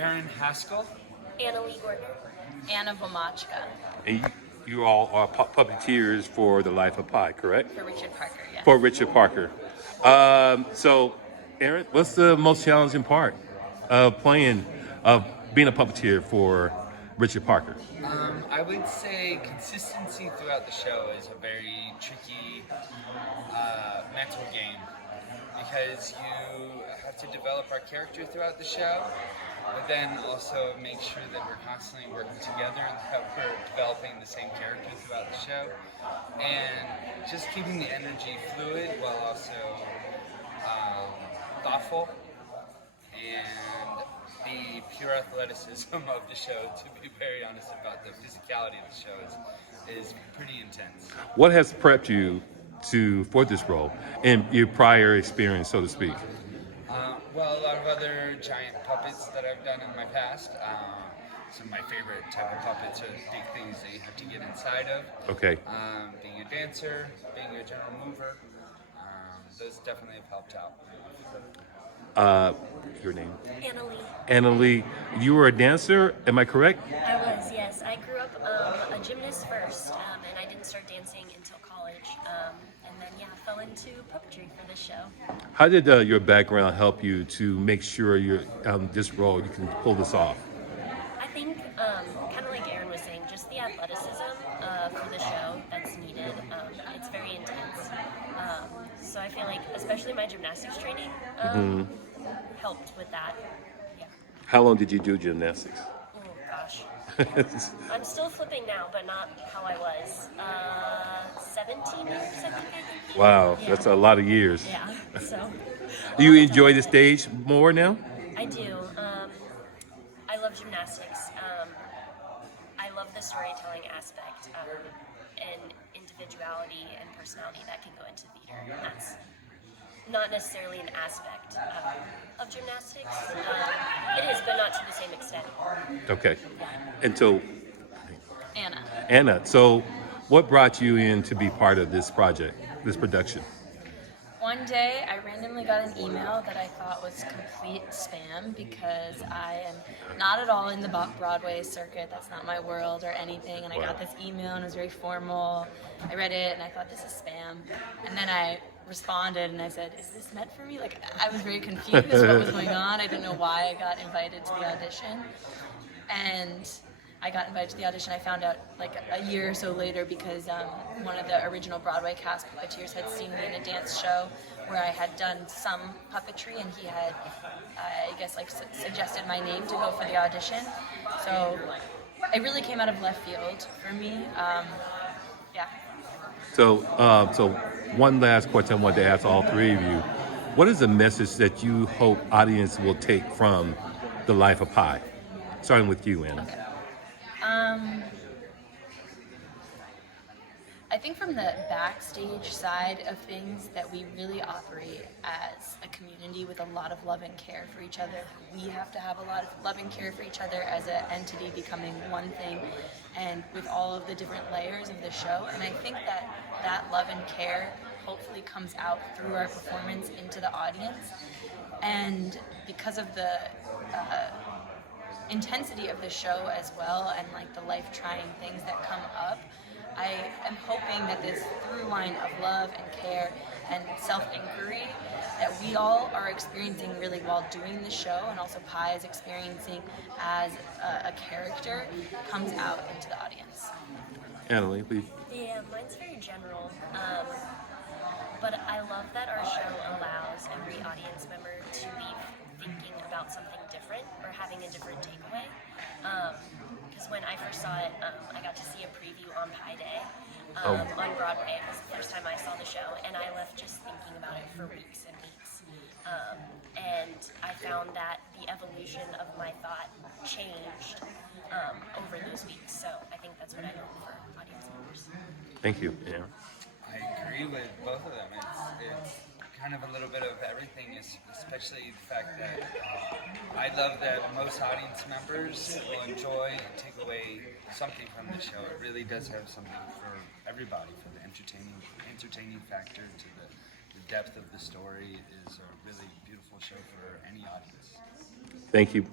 Haskell. Leigh Gortner. Anna Vomacka. And you all are puppeteers for The Life of Pi, correct? For Richard Parker, yes. For Richard Parker. So, Aaron, what's the most challenging part of being a puppeteer for Richard Parker? I would say consistency throughout the show is a very tricky mental game because you have to develop our character throughout the show, but then also make sure that we're constantly working together and that we're developing the same character throughout the show, and just keeping the energy fluid while also thoughtful and the pure athleticism of the show, to be very honest about the physicality of the show, is pretty intense. What has prepped you for this role in your prior experience, so to speak? Well, a lot of other giant puppets that I've done in my past. Some of my favorite type of puppets are big things that you have to get inside of. Okay. Being a dancer, being a general mover, those definitely have helped out. Your name? Leigh. Anna Lee, you were a dancer, am I correct? I was, yes. I grew up a gymnast first, and I didn't start dancing until college. And then, fell into puppetry for this show. How did your background help you to make sure you're this role, you can pull this off? I think, kind of like Aaron was saying, just the athleticism for the show that's needed. It's very intense. So I feel like, especially my gymnastics training, helped with that. Yeah. How long did you do gymnastics? Oh gosh. I'm still flipping now, but not how I was. 17 years, I think. Wow, Yeah. that's a lot of years. Yeah. So. Do you enjoy the stage more now? I do. I love gymnastics. I love the storytelling aspect and individuality and personality that can go into theater. And that's not necessarily an aspect of gymnastics. It is, but not to the same extent. Okay. Until Anna. Anna, so what brought you in to be part of this project, this production? One day, I randomly got an email that I thought was complete spam because I am not at all in the Broadway circuit. That's not my world or anything. And I got this email and it was very formal. I read it and I thought, this is spam. And then I responded and I said, is this meant for me? Like, I was very confused what was going on. I didn't know why I got invited to the audition. And I got invited to the audition. I found out like a year or so later because one of the original Broadway cast puppeteers had seen me in a dance show where I had done some puppetry, and he had, I guess, like suggested my name to go for the audition. So it really came out of left field for me. Yeah. So one last question I wanted to ask all three of you. What is the message that you hope audience will take from The Life of Pi? Starting with you, Anna. Okay. I think from the backstage side of things that we really operate as a community with a lot of love and care for each other. We have to have a lot of love and care for each other as an entity becoming one thing, and with all of the different layers of the show. And I think that love and care hopefully comes out through our performance into the audience. And because of the intensity of the show as well, and like the life-trying things that come up, I am hoping that this through line of love and care and self-inquiry that we all are experiencing really while doing the show, and also Pi is experiencing as a character, comes out into the audience. Anna, please. Yeah, mine's very general. But I love that our show allows every audience member to be thinking about something different or having a different takeaway. Because when I first saw it, I got to see a preview on Pi Day on Broadway. It was the first time I saw the show, and I left just thinking about it for weeks and weeks. And I found that the evolution of my thought changed over those weeks. So I think that's what I hope for audience members. Thank you, Anna. I agree with both of them. It's kind of a little bit of everything, especially the fact that I love that most audience members will enjoy and take away something from the show. It really does have something for everybody, for the entertaining factor to the depth of the story. It is a really beautiful show for any audience. Thank you.